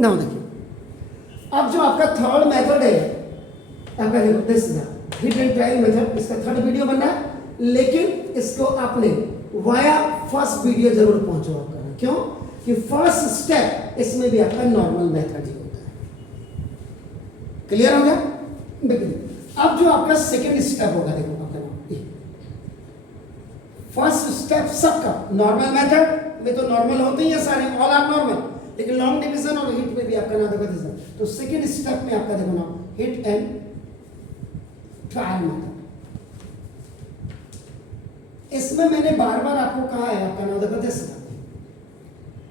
Now देखिए, अब जो आपका थर्ड मेथड है आपका, देखो this is hit and trial method, इसका थर्ड वीडियो बनना है, लेकिन इसको आपने वाया फर्स्ट वीडियो जरूर पहुंचो आप करना। क्यों कि फर्स्ट स्टेप इसमें भी आपका नॉर्मल मेथड ही होता है। क्लियर हो गया? देखिए अब जो आपका सेकेंड स्टेप होगा, देखो आपका फर्स्ट स्टेप सबका नॉर्मल मेथड में तो नॉर्मल होते ही है सारे, ऑल आर नॉर्मल, लेकिन लॉन्ग डिवीजन और हिट में भी आपका ना देखो दिस। तो सेकेंड स्टेप में आपका देखो ना हिट एंड ट्रायल मेथड। इसमें मैंने बार बार आपको कहा है, आपका नाम देखो दिस,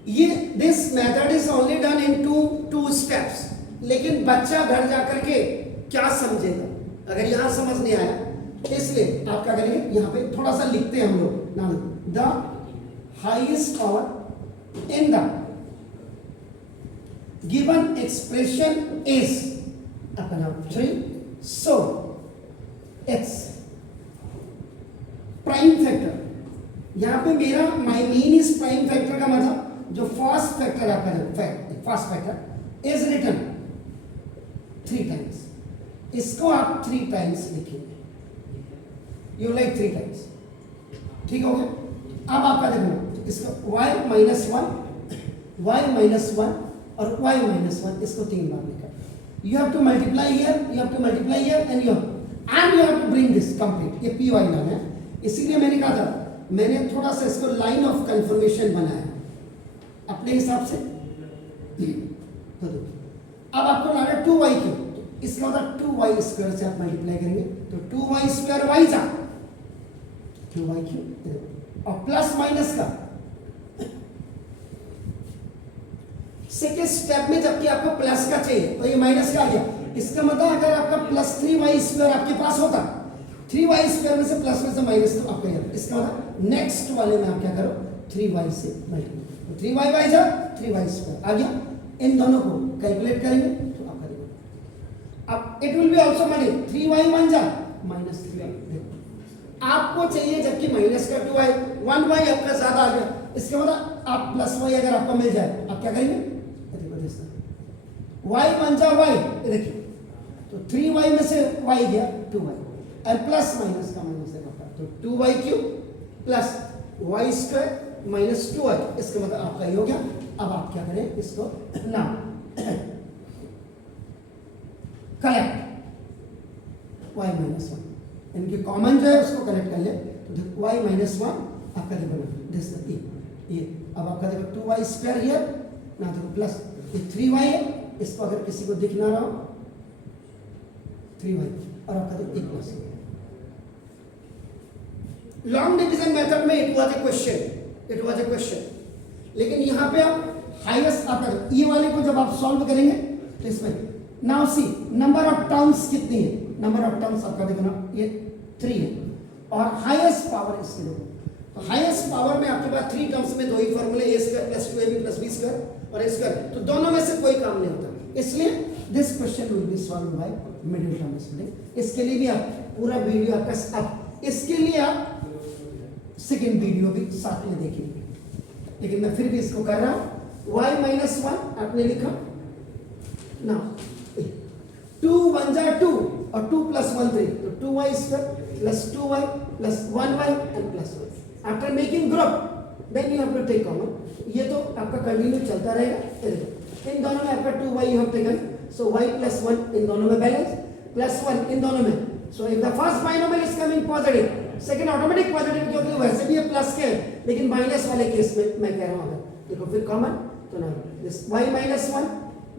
ये this method is only done in two steps, लेकिन बच्चा घर जाकर के क्या समझेगा अगर यहां समझ नहीं आया, इसलिए आप क्या करेंगे, यहां पे थोड़ा सा लिखते हैं हम लोग नाम, the highest power in the given expression is आपका नाम 3, सो एक्स प्राइम फैक्टर, यहां पे मेरा my mean is prime factor का मतलब जो फर्स्ट फैक्टर आपका first factor is written 3 times, इसको आप 3 टाइम्स लिखेंगे, यू लाइक 3 टाइम्स, ठीक हो गया। अब आपका देखो इसका y माइनस 1 और y माइनस 1, इसको 3 बार लिखा, you have to multiply here, you have to multiply here and you have to bring this complete, ये py नाम है, इसीलिए मैंने कहा था, मैंने थोड़ा सा इसको लाइन ऑफ कंफर्मेशन बनाया अपने हिसाब से। अब आपको लगा 2y क्यों, तो इसका मतलब 2y स्क्वायर से आप मल्टीप्लाई करेंगे तो 2y स्क्वायर y जा 2y क्यों, और प्लस माइनस का सेकेंड स्टेप में जबकि आपको प्लस का चाहिए तो ये माइनस का आ गया, इसका मतलब अगर आपका प्लस 3y स्क्वायर आपके पास होता, 3y स्क्वायर में से प्लस में से माइनस तो आपका ये, इसका मतलब नेक्स्ट वाले में आप क्या करो 3y से मल्टीप्लाई, 3y जा 3y स्क्वायर आ गया, इन दोनों को कैलकुलेट करेंगे तो आप करेंगे, अब it will be also money 3y 1 जा माइनस 3y, आपको चाहिए जबकि माइनस का 2y 1y आपका ज्यादा आ गया, इसके मतलब आप प्लस y अगर आपको मिल जाए आप क्या करेंगे, y 1 जा y, देखिए तो 3y में से y गया 2y और प्लस माइनस का माइनस है आपका, तो 2y cube plus y square minus 2y, इसका मतलब आपका ये हो गया। अब आप क्या करें इसको ना कलेक्ट y माइनस 1, इनके कॉमन जो है उसको कलेक्ट कर ले, तो y माइनस 1 आपका देखो दिस ये, अब आपका देखो 2y स्क्वायर हियर ना, देखो प्लस ये 3y है, इसको अगर किसी को दिख ना रहा हो 3y और आपका देखो 1 प्लस। लॉन्ग डिवीजन मेथड में इट वाज ए क्वेश्चन, लेकिन यहां पे आप हाईएस्ट आपका ये वाले को जब आप सॉल्व करेंगे तो इसमें now see number of terms कितनी है, नंबर ऑफ टर्म्स आपका देखना ये 3 है और हाईएस्ट पावर इसके लिए, तो हाईएस्ट पावर में आपके पास 3 टर्म्स में 2 ही फॉर्मूले, a square plus 2ab plus b square और a स्क्वायर, तो दोनों में से कोई काम नहीं होता, इसलिए this question will be solved by middle term splitting. इसके लिए भी आप पूरा वीडियो आपका, अब इसके लिए आप सेकेंड वीडियो भी साथ में देखेंगे, लेकिन मैं फिर भी इसको कर रहा हूं। y माइनस 1 आपने लिखा ना, 2 1 जा 2 और 2 प्लस 1 3, तो 2y square plus 2y plus 1y and plus 1, after making group then you have to take common, ये तो आपका कंटिन्यू चलता रहेगा, इन दोनों में आपका 2y you have taken, so y plus 1 इन दोनों में बैलेंस, प्लस 1 इन दोनों में, so if the first binomial is coming positive, second automatic positive, क्योंकि वैसे भी ये प्लस के है, लेकिन माइनस वाले केस में मैं कह रहा हूं अगर देखो फिर कॉमन तो ना दिस y माइनस 1,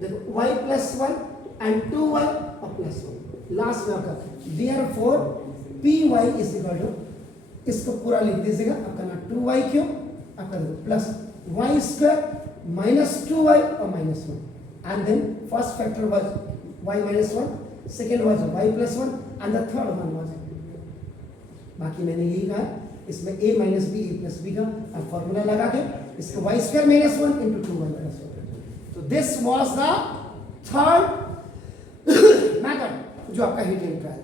देखो y प्लस 1 एंड 2y और प्लस 1, लास्ट में आपका therefore py is equal to, इसको पूरा लिख दीजिएगा आपका ना 2y क्यों आपका देखो plus y square minus 2y और minus 1, and then first factor was y minus 1, second was y plus 1 and the third one was, बाकी मैंने यही कहा इसमें a minus B a plus B का अब फॉर्मूला लगा के इसको y square minus 1 into 2y plus 1, तो this was the third method जो आपका हिट एंड ट्रायल।